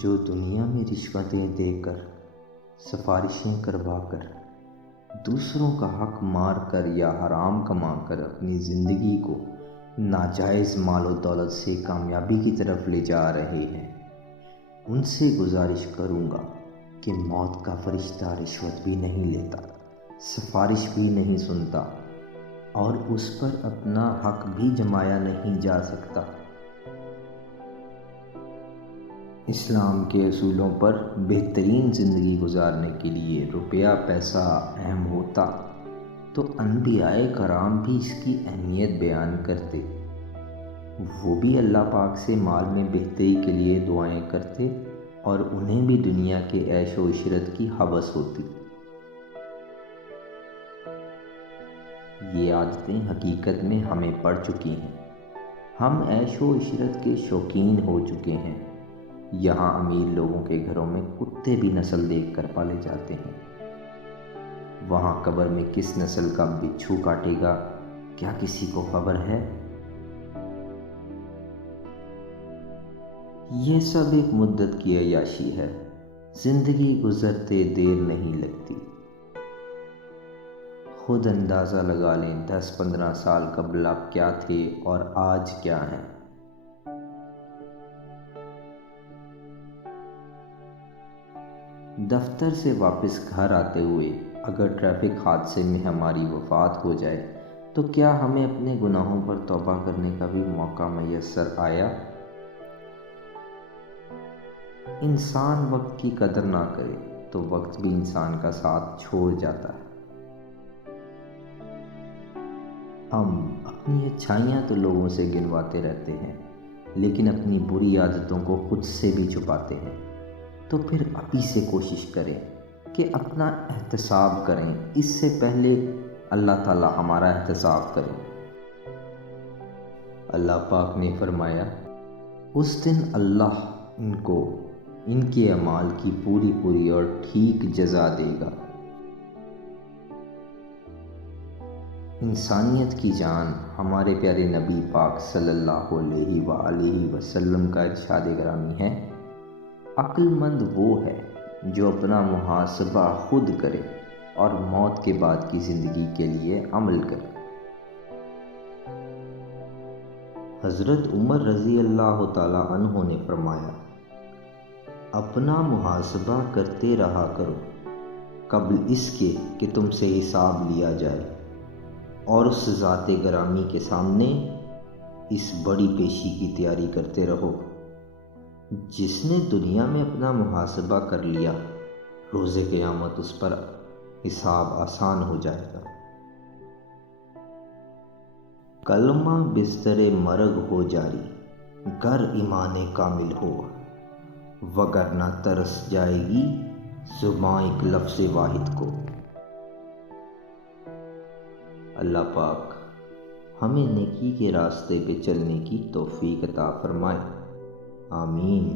جو دنیا میں رشوتیں دے کر، سفارشیں کروا کر، دوسروں کا حق مار کر یا حرام کما کر اپنی زندگی کو ناجائز مال و دولت سے کامیابی کی طرف لے جا رہے ہیں، ان سے گزارش کروں گا کہ موت کا فرشتہ رشوت بھی نہیں لیتا، سفارش بھی نہیں سنتا اور اس پر اپنا حق بھی جمایا نہیں جا سکتا۔ اسلام کے اصولوں پر بہترین زندگی گزارنے کے لیے روپیہ پیسہ اہم ہوتا تو انبیاء کرام بھی اس کی اہمیت بیان کرتے، وہ بھی اللہ پاک سے مال میں بہتری کے لیے دعائیں کرتے اور انہیں بھی دنیا کے عیش و عشرت کی ہوس ہوتی۔ یہ عادتیں حقیقت میں ہمیں پڑ چکی ہیں، ہم عیش و عشرت کے شوقین ہو چکے ہیں۔ یہاں امیر لوگوں کے گھروں میں کتے بھی نسل دیکھ کر پالے جاتے ہیں، وہاں قبر میں کس نسل کا بچھو کاٹے گا کیا کسی کو خبر ہے؟ یہ سب ایک مدت کی عیاشی ہے، زندگی گزرتے دیر نہیں لگتی۔ خود اندازہ لگا لیں 10-15 سال قبل آپ کیا تھے اور آج کیا ہیں۔ دفتر سے واپس گھر آتے ہوئے اگر ٹریفک حادثے میں ہماری وفات ہو جائے تو کیا ہمیں اپنے گناہوں پر توبہ کرنے کا بھی موقع میسر آیا؟ انسان وقت کی قدر نہ کرے تو وقت بھی انسان کا ساتھ چھوڑ جاتا ہے۔ ہم اپنی اچھائیاں تو لوگوں سے گنواتے رہتے ہیں، لیکن اپنی بری عادتوں کو خود سے بھی چھپاتے ہیں۔ تو پھر ابھی سے کوشش کریں کہ اپنا احتساب کریں، اس سے پہلے اللہ تعالیٰ ہمارا احتساب کرے۔ اللہ پاک نے فرمایا، اس دن اللہ ان کو ان کے اعمال کی پوری اور ٹھیک جزا دے گا۔ انسانیت کی جان ہمارے پیارے نبی پاک صلی اللہ علیہ وآلہ وسلم کا ارشاد گرامی ہے، عقل مند وہ ہے جو اپنا محاسبہ خود کرے اور موت کے بعد کی زندگی کے لیے عمل کرے۔ حضرت عمر رضی اللہ تعالی عنہ نے فرمایا، اپنا محاسبہ کرتے رہا کرو قبل اس کے کہ تم سے حساب لیا جائے، اور اس ذات گرامی کے سامنے اس بڑی پیشی کی تیاری کرتے رہو، جس نے دنیا میں اپنا محاسبہ کر لیا روز قیامت اس پر حساب آسان ہو جائے گا۔ کلمہ بستر مرگ ہو جاری گر ایمان کامل ہو، وگرنہ ترس جائے گی زباں ایک لفظ واحد کو۔ اللہ پاک ہمیں نیکی کے راستے پہ چلنے کی توفیق عطا فرمائے، آمین۔